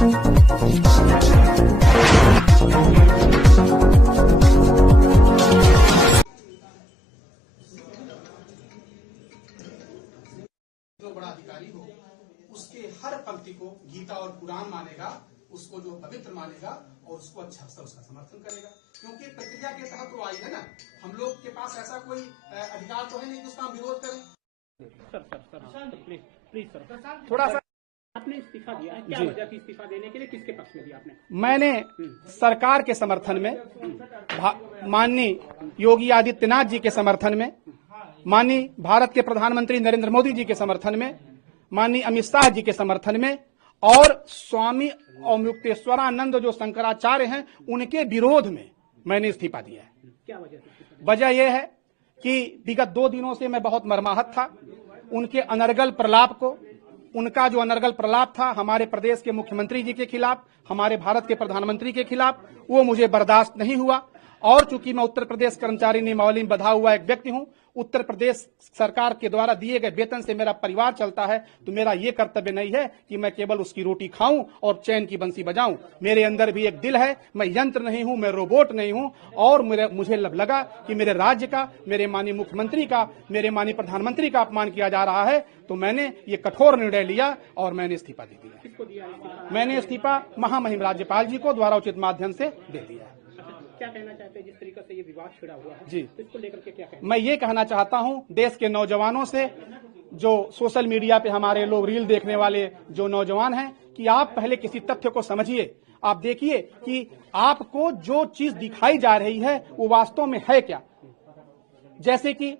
जो बड़ा अधिकारी हो उसके हर पंक्ति को गीता और कुरान मानेगा, उसको जो पवित्र मानेगा और उसको अच्छा से उसका समर्थन करेगा, क्योंकि प्रक्रिया के तहत तो आई है ना। हम लोग के पास ऐसा कोई अधिकार तो है नहीं कि उसका हम विरोध करें। सर प्लीज सर थोड़ा सा आपने इस्तीफा दिया है, क्या वजह थी इस्तीफा देने के लिए, किसके पक्ष में दिया आपने? मैंने सरकार के समर्थन में, माननीय योगी आदित्यनाथ जी के समर्थन में, माननीय भारत के प्रधानमंत्री नरेंद्र मोदी जी के समर्थन में, माननीय अमित शाह जी के समर्थन में और स्वामी अवमुक्तेश्वरानंद जो शंकराचार्य हैं उनके विरोध में मैंने इस्तीफा दिया है। क्या वजह? वजह यह है कि विगत 2 दिनों से मैं बहुत मर्माहत था। उनके अनर्गल प्रलाप को, उनका जो अनर्गल प्रलाप था हमारे प्रदेश के मुख्यमंत्री जी के खिलाफ, हमारे भारत के प्रधानमंत्री के खिलाफ, वो मुझे बर्दाश्त नहीं हुआ। और चूंकि मैं उत्तर प्रदेश कर्मचारी नियमावली में बंधा हुआ एक व्यक्ति हूं, उत्तर प्रदेश सरकार के द्वारा दिए गए वेतन से मेरा परिवार चलता है, तो मेरा ये कर्तव्य नहीं है कि मैं केवल उसकी रोटी खाऊं और चैन की बंसी बजाऊं। मेरे अंदर भी एक दिल है, मैं यंत्र नहीं हूं, मैं रोबोट नहीं हूं। और मुझे लगा कि मेरे राज्य का, मेरे माननीय मुख्यमंत्री का, मेरे माननीय प्रधानमंत्री का अपमान किया जा रहा है, तो मैंने ये कठोर निर्णय लिया और मैंने इस्तीफा दे दिया। किसको दिया इस्तीफा? मैंने इस्तीफा महामहिम राज्यपाल जी को द्वारा उचित माध्यम से दे दिया। क्या कहना चाहते हैं, जिस तरीके से ये विवाद छिड़ा हुआ है जी, इसको लेकर के क्या कहना? मैं ये कहना चाहता हूं देश के नौजवानों से, जो सोशल मीडिया पे हमारे लोग रील देखने वाले जो नौजवान हैं, कि आप पहले किसी तथ्य को समझिए। आप देखिए कि आपको जो चीज दिखाई जा रही है वो वास्तव में है क्या। जैसे कि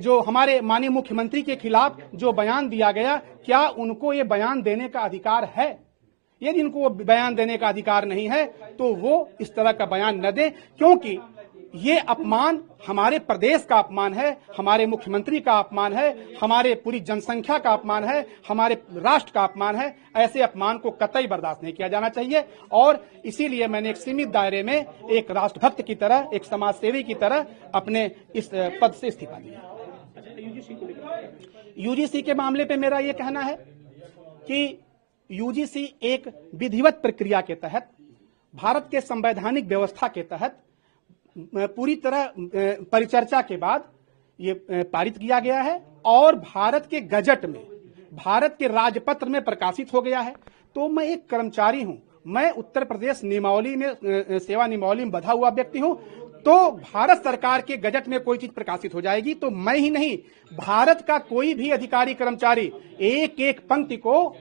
जो हमारे माननीय मुख्यमंत्री के खिलाफ जो बयान दिया गया, क्या उनको ये बयान देने का अधिकार है? यदि इनको बयान देने का अधिकार नहीं है तो वो इस तरह का बयान न दें, क्योंकि ये अपमान हमारे प्रदेश का अपमान है, हमारे मुख्यमंत्री का अपमान है, हमारे पूरी जनसंख्या का अपमान है, हमारे राष्ट्र का अपमान है। ऐसे अपमान को कतई बर्दाश्त नहीं किया जाना चाहिए। और इसीलिए मैंने एक सीमित दायरे में एक राष्ट्रभक्त की तरह, एक समाज सेवी की तरह अपने इस पद से इस्तीफा दिया। यूजीसी के मामले पे मेरा ये कहना है कि यूजीसी एक विधिवत प्रक्रिया के तहत, भारत के संवैधानिक व्यवस्था के तहत पूरी तरह परिचर्चा के बाद ये पारित किया गया है और भारत के गजट में, भारत के राजपत्र में प्रकाशित हो गया है। तो मैं एक कर्मचारी हूं, मैं उत्तर प्रदेश नियमावली में, सेवा नियमावली में बंधा हुआ व्यक्ति हूं। तो भारत सरकार के गजट में कोई चीज प्रकाशित हो जाएगी तो मैं ही नहीं, भारत का कोई भी अधिकारी कर्मचारी एक एक पंक्ति को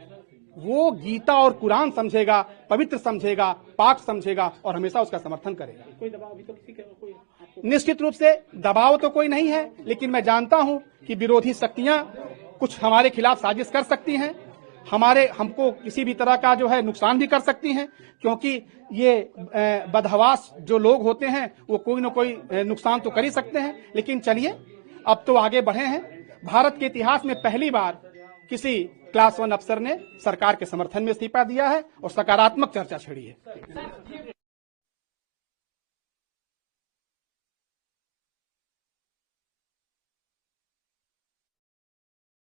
वो गीता और कुरान समझेगा, पवित्र समझेगा, पाक समझेगा और हमेशा उसका समर्थन करेगा। कोई दबाव अभी तो किसी का निश्चित रूप से दबाव तो कोई नहीं है, लेकिन मैं जानता हूं कि विरोधी शक्तियां कुछ हमारे खिलाफ साजिश कर सकती हैं, हमको किसी भी तरह का जो है नुकसान भी कर सकती हैं, क्योंकि ये बदहवास जो लोग होते हैं वो कोई न कोई नुकसान तो कर ही सकते हैं। लेकिन चलिए, अब तो आगे बढ़े हैं। भारत के इतिहास में पहली बार किसी क्लास 1 अफसर ने सरकार के समर्थन में इस्तीफा दिया है और सकारात्मक चर्चा छिड़ी है।